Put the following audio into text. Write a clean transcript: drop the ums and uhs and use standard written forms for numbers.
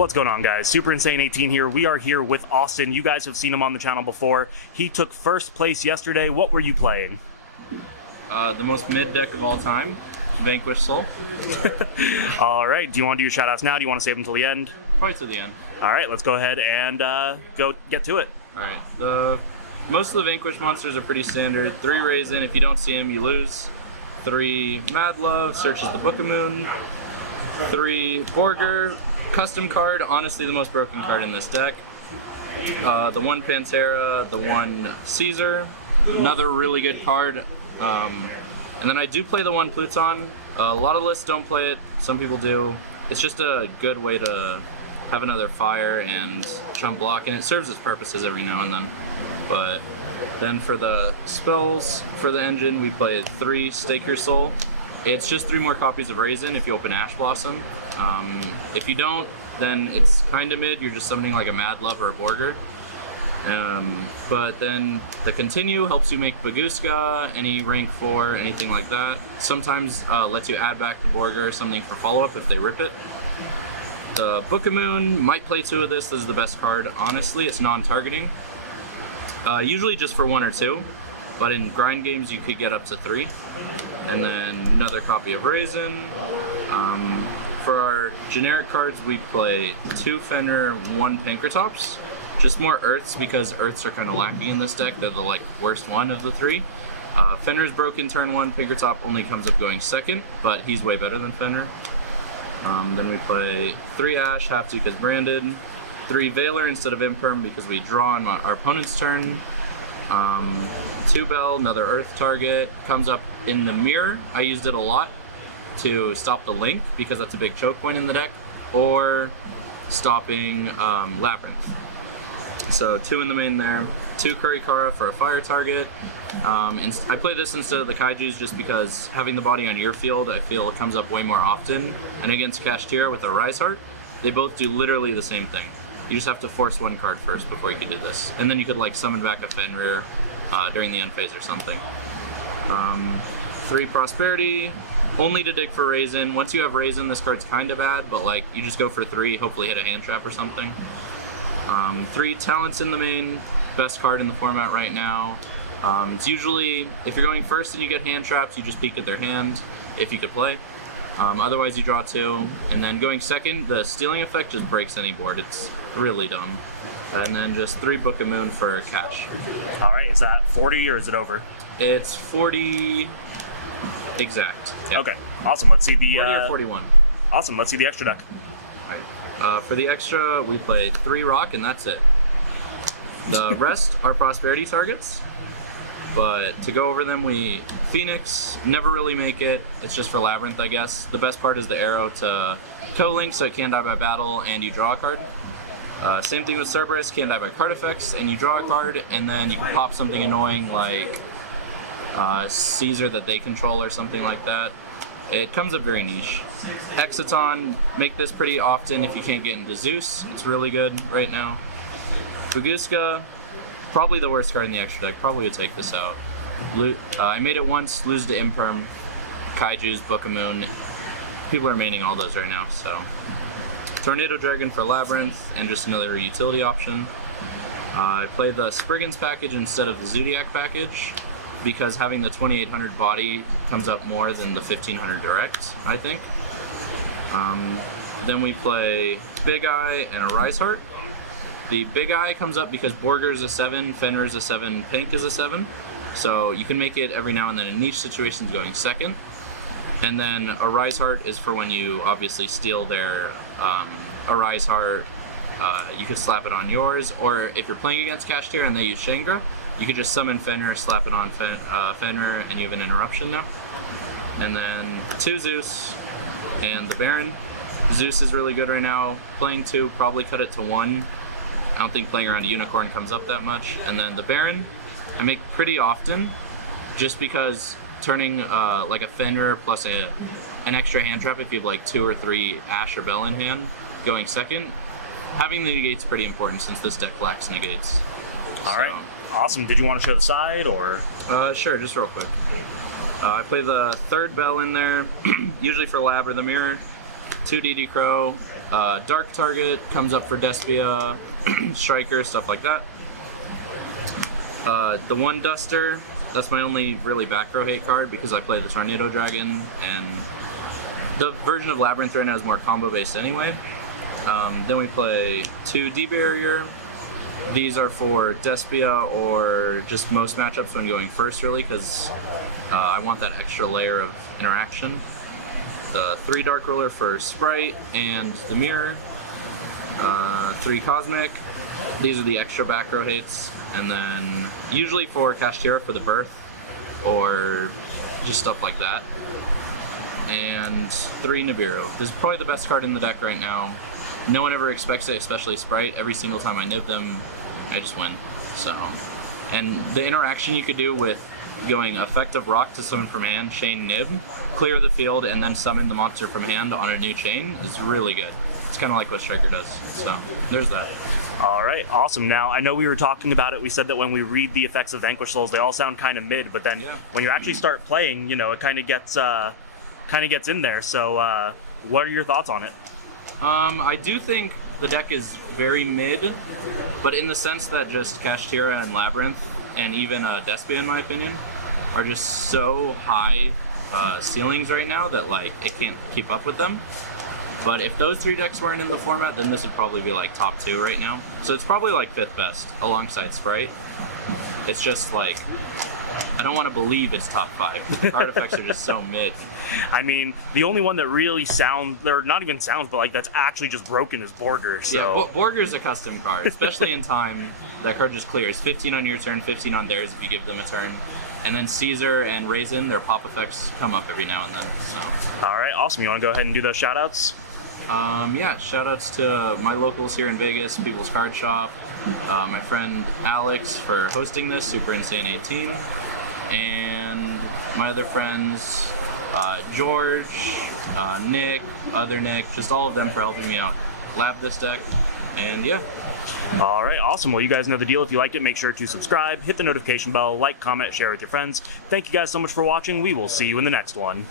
What's going on, guys? Super Insane 18 here. We are here with Austin. You guys have seen him on the channel before. He took first place yesterday. What were you playing? The most mid deck of all time, Vanquish Soul. All right. Do you want to do your shoutouts now? Do you want to save them till the end? Probably to the end. All right. Let's go ahead and go get to it. All right. Most of the Vanquish monsters are pretty standard. 3 Raisin. If you don't see him, you lose. 3 Mad Love. Searches the Book of Moon. 3 Borger. Custom card. Honestly, the most broken card in this deck. The 1 Pantera. The 1 Caesar. Another really good card. And then I do play the 1 Pluton. A lot of lists don't play it. Some people do. It's just a good way to have another fire and chump block, and it serves its purposes every now and then. But then for the spells, for the engine, we play 3 Stake Your Soul. It's just 3 more copies of Raisin if you open Ash Blossom. If you don't, then it's kind of mid. You're just summoning like a Mad Love or a Borger. But then the Continue helps you make Baguska, any rank 4, anything like that. Sometimes lets you add back the Borger or something for follow-up if they rip it. The Book of Moon, might play 2 of this. This is the best card. Honestly, it's non-targeting. Usually just for 1 or 2, but in grind games you could get up to 3. And then another copy of Raisin. For our generic cards, we play 2 Fenrir, 1 Pankratops. Just more Earths because Earths are kind of lacking in this deck. They're the worst one of the 3. Fenrir's broken turn 1. Pankratops only comes up going second, but he's way better than Fenrir. Then we play 3 Ash, have to because branded. 3 Veiler instead of Imperm because we draw on our opponent's turn. 2 Bell, another Earth target. Comes up in the mirror. I used it a lot to stop the Link because that's a big choke point in the deck. Or stopping Labyrinth. So 2 in the main there. 2 Kurikara for a fire target. I play this instead of the Kaijus just because having the body on your field, I feel it comes up way more often. And against Kashtira with a Rise Heart, they both do literally the same thing. You just have to force 1 card first before you can do this. And then you could summon back a Fenrir during the end phase or something. 3 Prosperity, only to dig for Raisin. Once you have Raisin, this card's kind of bad, but you just go for 3, hopefully hit a hand trap or something. 3 Talents in the main, best card in the format right now. It's usually, if you're going first and you get hand traps, you just peek at their hand, if you could play. Otherwise you draw 2, and then going second, the stealing effect just breaks any board. It's really dumb. And then just 3 Book of Moon for cash. All right, is that 40 or is it over? It's 40 exact. Yeah. Okay, awesome. Let's see the 40 or 41. Awesome. Let's see the extra deck. All right. For the extra, we play 3 Rock, and that's it. The rest are Prosperity targets. But to go over them, we Phoenix, never really make it. It's just for Labyrinth, I guess. The best part is the arrow to co-link, so it can't die by battle, and you draw a card. Same thing with Cerberus, can't die by card effects, and you draw a card, and then you can pop something annoying like Caesar that they control or something like that. It comes up very niche. Hexiton, make this pretty often if you can't get into Zeus. It's really good right now. Baguska, probably the worst card in the extra deck. Probably would take this out. I made it once, lose to Imperm, Kaijus, Book of Moon. People are maining all those right now, so. Tornado Dragon for Labyrinth, and just another utility option. I play the Spriggans package instead of the Zodiac package, because having the 2800 body comes up more than the 1500 direct, I think. Then we play Big Eye and a Rise Heart. The Big Eye comes up because Borger's a 7, Fenrir's a 7, Pink is a 7. So you can make it every now and then in niche situations going second. And then a Rise Heart is for when you obviously steal their a Rise Heart. You could slap it on yours, or if you're playing against Kashtira and they use Shangra, you could just summon Fenrir, slap it on Fenrir, and you have an interruption now. And then 2 Zeus and the Baron. Zeus is really good right now. Playing 2, probably cut it to 1. I don't think playing around a Unicorn comes up that much. And then the Baron, I make pretty often, just because turning a Fenrir plus an extra hand trap if you have 2 or 3 Ash or Bell in hand, going second, having the negate's pretty important since this deck lacks negates. All right, awesome. Did you want to show the side, or? Sure, just real quick. I play the 3rd Bell in there, usually for Lab or the Mirror. 2 DD Crow, Dark Target comes up for Despia, Striker, stuff like that. The 1 Duster, that's my only really back row hate card because I play the Tornado Dragon, and the version of Labyrinth right now is more combo based anyway. Then we play 2 D-Barrier. These are for Despia or just most matchups when going first, really, because I want that extra layer of interaction. The 3 Dark Ruler for Sprite and the Mirror. 3 Cosmic. These are the extra back row hates. And then usually for Kashtira for the Birth or just stuff like that. And 3 Nibiru. This is probably the best card in the deck right now. No one ever expects it, especially Sprite. Every single time I nib them, I just win. So, and the interaction you could do with going Effective Rock to summon from hand, chain nib, clear the field, and then summon the monster from hand on a new chain is really good. It's kind of like what Striker does. So, there's that. All right, awesome. Now, I know we were talking about it. We said that when we read the effects of Vanquish Souls, they all sound kind of mid, but then when you actually start playing, you know, it kind of gets in there. So, what are your thoughts on it? I do think the deck is very mid, but in the sense that just Kashtira and Labyrinth, and even Despia, in my opinion, are just so high ceilings right now that like it can't keep up with them. But if those 3 decks weren't in the format, then this would probably be like top 2 right now. So it's probably like 5th best alongside Sprite. It's just like, I don't want to believe it's top 5. Artifacts are just so mid. I mean, the only one that really sounds, or not even sounds, but like that's actually just broken is Borger. So. Yeah, Borger's a custom card, especially in time. That card just clears. 15 on your turn, 15 on theirs if you give them a turn. And then Caesar and Raisin, their pop effects come up every now and then. So. All right, awesome. You want to go ahead and do those shout outs? Yeah, shout outs to my locals here in Vegas, People's Card Shop, my friend Alex for hosting this, Super Insane 18, and my other friends, George, Nick, other Nick, just all of them for helping me out lab this deck, and yeah. All right, awesome. Well, you guys know the deal. If you liked it, make sure to subscribe, hit the notification bell, like, comment, share with your friends. Thank you guys so much for watching. We will see you in the next one.